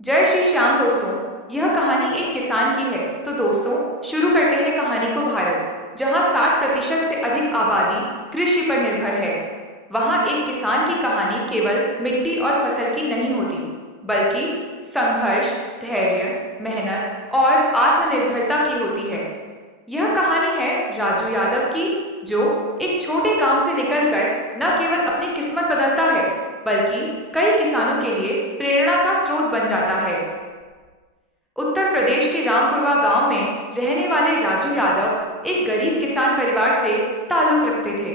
जय श्री श्याम दोस्तों। यह कहानी एक किसान की है। तो दोस्तों, शुरू करते हैं कहानी को। भारत, जहां 60% से अधिक आबादी कृषि पर निर्भर है, वहां एक किसान की कहानी केवल मिट्टी और फसल की नहीं होती, बल्कि संघर्ष, धैर्य, मेहनत और आत्मनिर्भरता की होती है। यह कहानी है राजू यादव की, जो एक छोटे गांव से निकलकर न केवल अपनी किस्मत बदलता है, बल्कि कई किसानों के लिए प्रेरणा का स्रोत बन जाता है। उत्तर प्रदेश के रामपुरवा गांव में रहने वाले राजू यादव एक गरीब किसान परिवार से ताल्लुक रखते थे।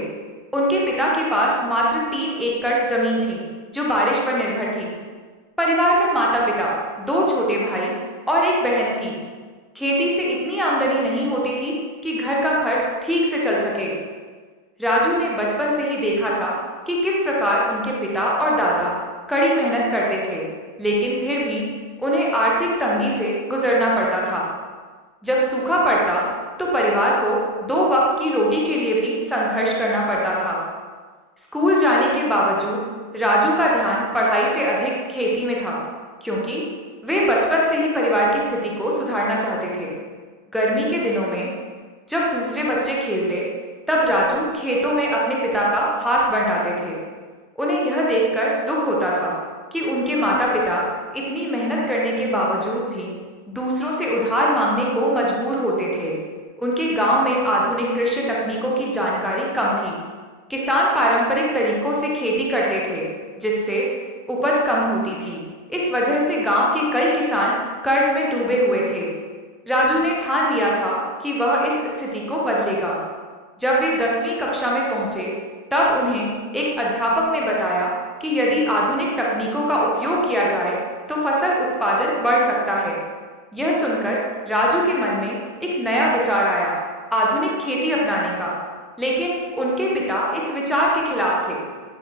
उनके पिता के पास मात्र 3 एकड़ जमीन थी, जो बारिश पर निर्भर थी। परिवार में माता पिता, 2 छोटे भाई और एक बहन थी। खेती से इतनी आमदनी नहीं होती थी कि घर का खर्च ठीक से चल सके। राजू ने बचपन से ही देखा था कि किस प्रकार उनके पिता और दादा कड़ी मेहनत करते थे, लेकिन फिर भी उन्हें आर्थिक तंगी से गुजरना पड़ता था। जब सूखा पड़ता तो परिवार को 2 वक्त की रोटी के लिए भी संघर्ष करना पड़ता था। स्कूल जाने के बावजूद राजू का ध्यान पढ़ाई से अधिक खेती में था, क्योंकि वे बचपन से ही परिवार की स्थिति को सुधारना चाहते थे। गर्मी के दिनों में जब दूसरे बच्चे खेलते, तब राजू खेतों में अपने पिता का हाथ बंटाते थे। उन्हें यह देखकर दुख होता था कि उनके माता पिता इतनी मेहनत करने के बावजूद भी दूसरों से उधार मांगने को मजबूर होते थे। उनके गांव में आधुनिक कृषि तकनीकों की जानकारी कम थी। किसान पारंपरिक तरीकों से खेती करते थे, जिससे उपज कम होती थी। इस वजह से गांव के कई किसान कर्ज में डूबे हुए थे। राजू ने ठान लिया था कि वह इस स्थिति को बदलेगा। जब वे 10वीं कक्षा में पहुंचे, तब उन्हें एक अध्यापक ने बताया कि यदि आधुनिक तकनीकों का उपयोग किया जाए तो फसल उत्पादन बढ़ सकता है। यह सुनकर राजू के मन में एक नया विचार आया, आधुनिक खेती अपनाने का। लेकिन उनके पिता इस विचार के खिलाफ थे।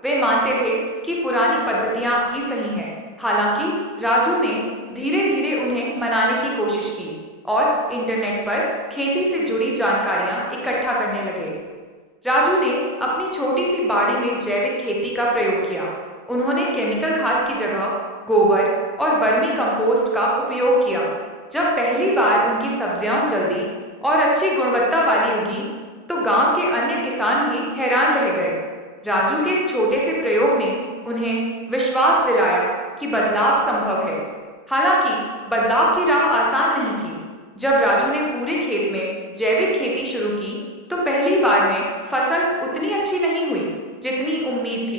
वे मानते थे कि पुरानी पद्धतियां ही सही हैं। हालांकि राजू ने धीरे धीरे उन्हें मनाने की कोशिश की और इंटरनेट पर खेती से जुड़ी जानकारियां इकट्ठा करने लगे। राजू ने अपनी छोटी सी बाड़ी में जैविक खेती का प्रयोग किया। उन्होंने केमिकल खाद की जगह गोबर और वर्मी कंपोस्ट का उपयोग किया। जब पहली बार उनकी सब्जियां जल्दी और अच्छी गुणवत्ता वाली उगी, तो गांव के अन्य किसान भी हैरान रह गए। राजू के इस छोटे से प्रयोग ने उन्हें विश्वास दिलाया कि बदलाव संभव है। हालांकि बदलाव की राह आसान नहीं थी। जब राजू ने पूरे खेत में जैविक खेती शुरू की, तो पहली बार में फसल उतनी अच्छी नहीं हुई जितनी उम्मीद थी।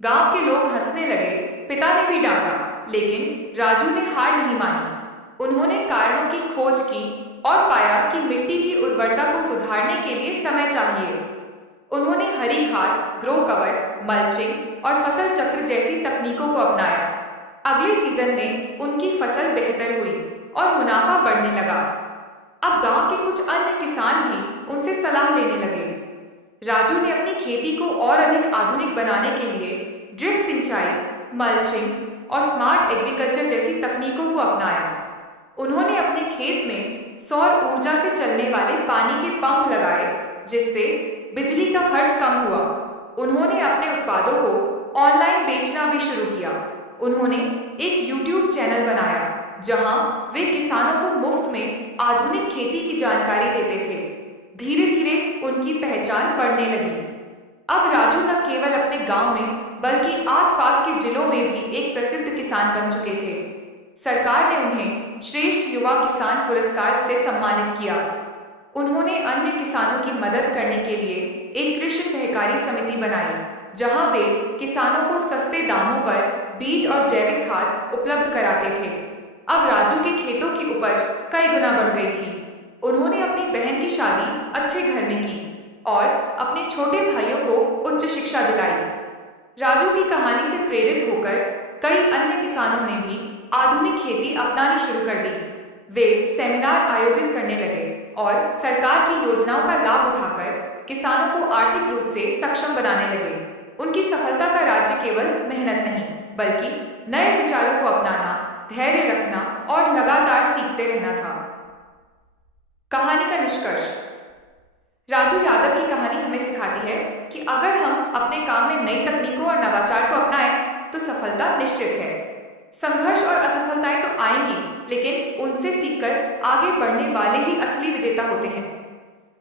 गांव के लोग हंसने लगे, पिता ने भी डांटा, लेकिन राजू ने हार नहीं मानी। उन्होंने कारणों की खोज की और पाया कि मिट्टी की उर्वरता को सुधारने के लिए समय चाहिए। उन्होंने हरी खाद, ग्रो कवर, मल्चिंग और फसल चक्र जैसी तकनीकों को अपनाया। अगले सीजन में उनकी फसल बेहतर हुई और मुनाफा बढ़ने लगा। अब गांव के कुछ अन्य किसान भी उनसे सलाह लेने लगे। राजू ने अपनी खेती को और अधिक आधुनिक बनाने के लिए ड्रिप सिंचाई, मल्चिंग और स्मार्ट एग्रीकल्चर जैसी तकनीकों को अपनाया। उन्होंने अपने खेत में सौर ऊर्जा से चलने वाले पानी के पंप लगाए, जिससे बिजली का खर्च कम हुआ। उन्होंने अपने उत्पादों को ऑनलाइन बेचना भी शुरू किया। उन्होंने एक YouTube चैनल बनाया, जहां वे किसानों को मुफ्त में आधुनिक खेती की जानकारी देते थे। धीरे धीरे उनकी पहचान बढ़ने लगी। अब राजू न केवल अपने गांव में, बल्कि आसपास के जिलों में भी एक प्रसिद्ध किसान बन चुके थे। सरकार ने उन्हें श्रेष्ठ युवा किसान पुरस्कार से सम्मानित किया। उन्होंने अन्य किसानों की मदद करने के लिए एक कृषि सहकारी समिति बनाई, जहां वे किसानों को सस्ते दामों पर बीज और जैविक खाद उपलब्ध कराते थे। अब राजू के खेतों की उपज कई गुना बढ़ गई थी। उन्होंने अपनी बहन की शादी अच्छे घर में की और अपने छोटे भाइयों को उच्च शिक्षा दिलाई। राजू की कहानी से प्रेरित होकर कई अन्य किसानों ने भी आधुनिक खेती अपनानी शुरू कर दी। वे सेमिनार आयोजित करने लगे और सरकार की योजनाओं का लाभ उठाकर किसानों को आर्थिक रूप से सक्षम बनाने लगे। उनकी सफलता का राज्य केवल मेहनत नहीं, बल्कि नए विचारों को अपनाना, धैर्य रखना और लगातार सीखते रहना था। कहानी का निष्कर्ष। राजू यादव की कहानी हमें सिखाती है कि अगर हम अपने काम में नई तकनीकों और नवाचार को अपनाएं, तो सफलता निश्चित है। संघर्ष और असफलताएं तो सीखकर आगे बढ़ने वाले ही असली विजेता होते हैं।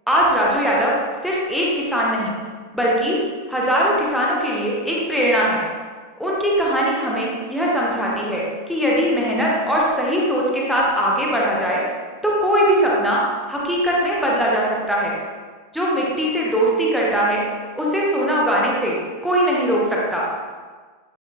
आज राजू यादव सिर्फ एक किसान नहीं, बल्कि हजारों किसानों के लिए एक प्रेरणा है। उनकी कहानी हमें यह समझाती है कि यदि मेहनत और सही सोच के साथ आगे बढ़ा जाए तो कोई भी सपना हकीकत में बदला जा सकता है। जो मिट्टी से दोस्ती करता है उसे सोना उगाने से कोई नहीं रोक सकता।